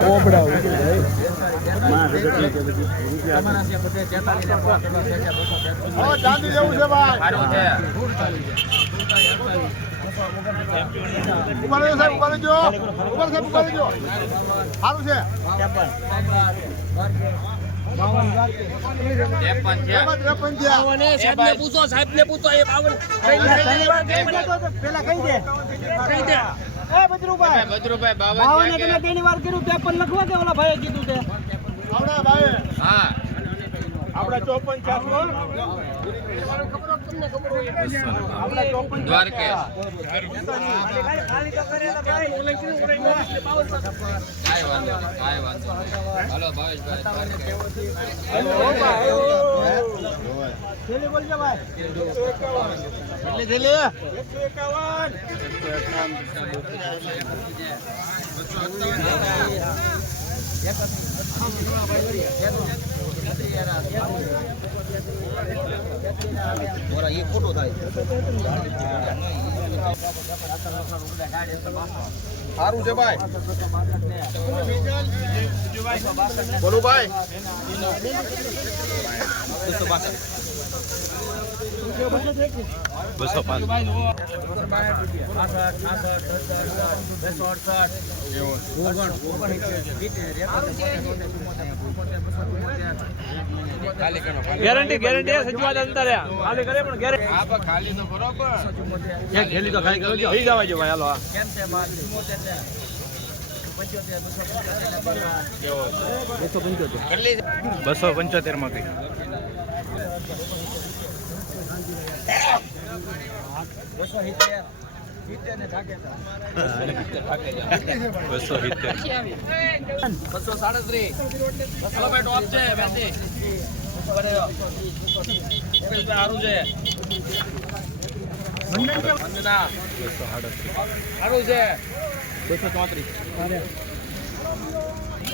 સાહેબ સાહેબ સારું પૂછો સાહેબને પૂછો એ બાવન પેલા કઈ દે કઈ દે એ બદરુભાઈ ભદ્રુભાઈ બાવન તમે તેની વાર કીધું ત્રેપન લખવા કે ઓલા ભાઈએ કીધું તે. આવડા ભાઈ હા. આપડા ચોપન ચારસો આપડા ચોપન દ્વારકેશ કાંઈ વાંધો નહીં કાંઈ વાંધો નહીં. હાલો ભાવેશભાઈ ભાઈ ફોટો થાય સારું છે ભાઈ. બોલો ભાઈ. ગેરંટી ગેરંટી સચવાદ અંતરે ખાલી કરે પણ ગેરંટી ખાલી તો બરોબર ખેલી તો કરો. હઈ જવા જો ભાઈ હાલો બસો પંચોતેરમાં કઈ. બસો સિત્તેર છે બેસી સારું સારું છે ચોત્રીસ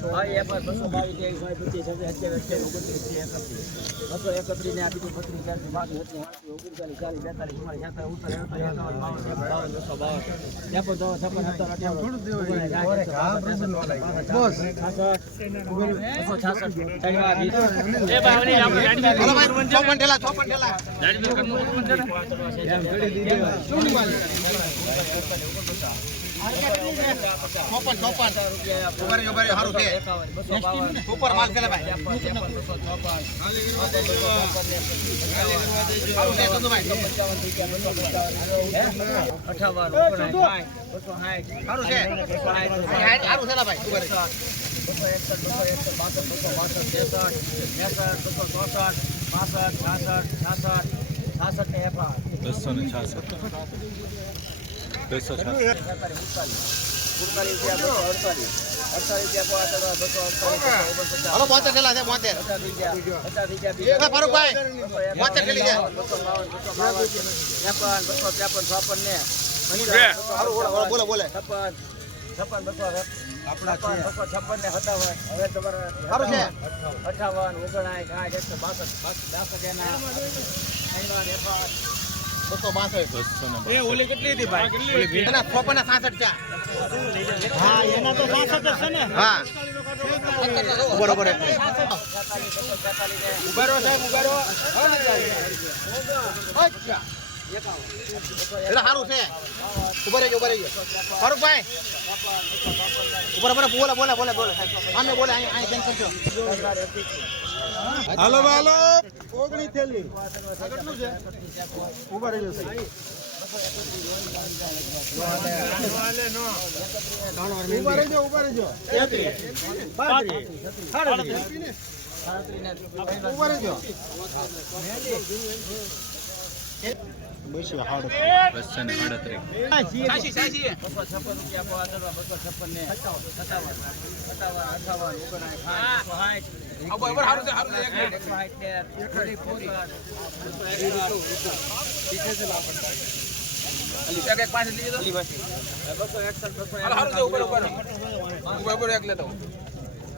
ભાઈ ત્રેસઠમાં કઈ ગઈ બસો ચુમ્મોતેર સારું છે ચુમ્મોતેર બસો એકત્રીસ ને આ બીજું પત્રીસ ચારસો બાવીસ ઓગણચાલીસ ઓગણચાલીસ ચાલીસ બેતાલીસ ચુમ્માલીસ છાસઠ ઉત્તર એકાવન બાવન ત્રેપન બસો બાવન ત્રેપન ચોવન છપ્પન સત્તર અઠાવન બસો છાસઠ ચોપન ઠેલા ચોપન ચોપન ચોપન ઊભા રહેજો, ઊભા રહેજો, સારું છે ઉપર માલ કરે ભાઈ સારું છે બસો સાઠ સારું છે છે એકસઠ બાસઠ બસો બાસઠ ત્રેસઠ ત્રેસઠ બસો ચોસઠ પાસઠ છાસઠ છાસઠ છાસઠ ને એકાવન બસો ને છાસઠ. બસો બોલો બોલો, છપ્પન છપ્પન બસો છપ્પન ને સત્તાવન હવે તમારે અઠાવન ઓગણાઠ સાઠ એકસો બાસઠ બાસઠ એના એકાવન બસો બાસઠ. બસો ને એ ઓલી કેટલી હતી ભાઈ? એના ચોપન ના સાસઠ છે. હા એના તો સાસઠ છે ને. હા. બરોબર ઊભા સાહેબ ઊભા રહો. એટલે સારું છે. ઊભા રહેજો ઊભા રહેજો. ફારૂકભાઈ. ઉપર બોલા બોલા બોલે બોલે આમે બોલે અહીં અહીં હાલો હાલો. ઓગણી થેલી. આગળનું છે? ઊભા રહી જશે ઊભા રહેજો ઊભા રહેજો. ઊભા રહેજો. બસો. ને બસો અઢાર બસો છપ્પન ને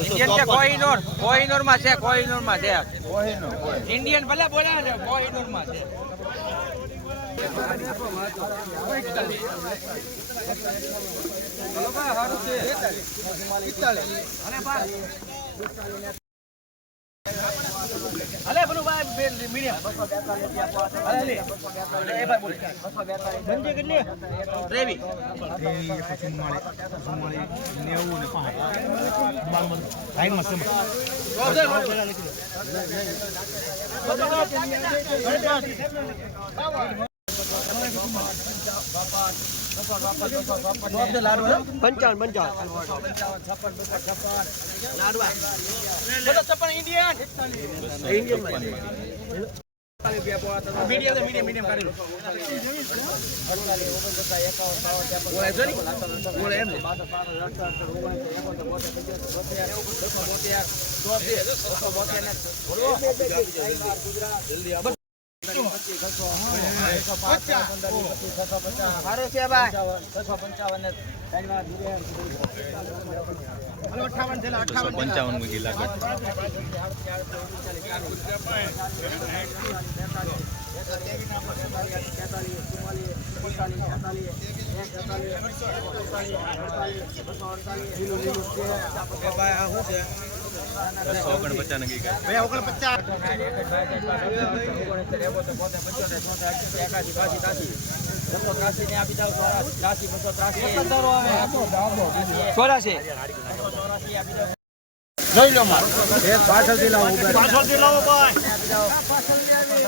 ઇન્ડિયન છે કોહિનૂર કોહિનૂરમાં છે કોહિનૂરમાં છે ઇન્ડિયન ભલે બોલ્યા છે કોહિનૂરમાં છે બોલો ભાઈ મીડિયમ બસો બેતાલીસ રૂપિયા લે પંચાવન પંચાવન છપ્પન છપ્પન ઇન્ડિયન મીડિયમ મીડિયમ મીડિયમ કરેલું છે ભાઈ પંચાવન ને અઠાવન થેલા બસો આ શું લાગે બસો ઓગણપચાસ ને ગઈ બે ઓગણ પચાસ ચોરાશી જોઈ લો માર પાછળથી લાવો ભાઈ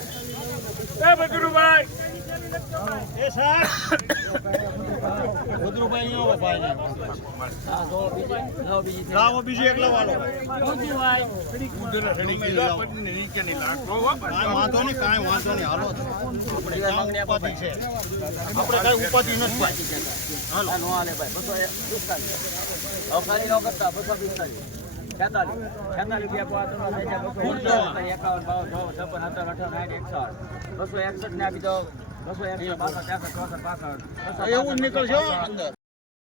બદરુભાઈ. એ નહીં ભાઈ લાવો બીજું એક લાવો. હાલો. કાંઈ વાંધો નહીં કાંઈ વાંધો નહીં હાલો. આપણે કાંઈ ઉપાધિ છે. આપણે કાંઈ ઉપાધિ નથી બસો એકસઠ ને આપી દો બસો એકસઠ બાસઠ ત્રેસઠ ચોસઠ પાસઠ એવું જ નીકળશે હો અંદર